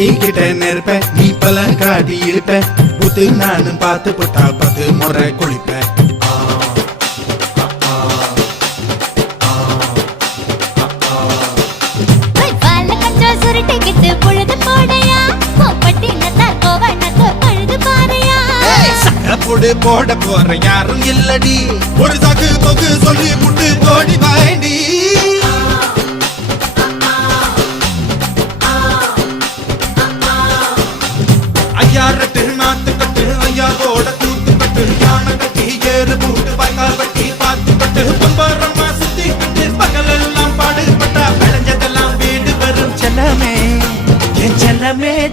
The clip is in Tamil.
ஒட்டிக்கிட்ட நெருப்ப நீ பல காட்டி இருப்ப புத்து நானும் பார்த்து புட்டா 10 முறை குளிப்ப போட போற யாரும் இல்லடி ஒரு சாக்கு போக்கு சொல்லி புட்டு போடி வாண்டி ஐயா ரெட்டு நாத்து கட்டு ஐயா போட கூத்து கட்டு யானை கட்டி ஏறு கூட்டு வாய்க்கால் வட்டி பார்த்து கட்டு பம்பரமா சுத்தி கட்டு பகலெல்லாம் பாடுபட்டா விளைஞ்சதெல்லாம் வீடு வரும் செல்லமே என் செல்லமே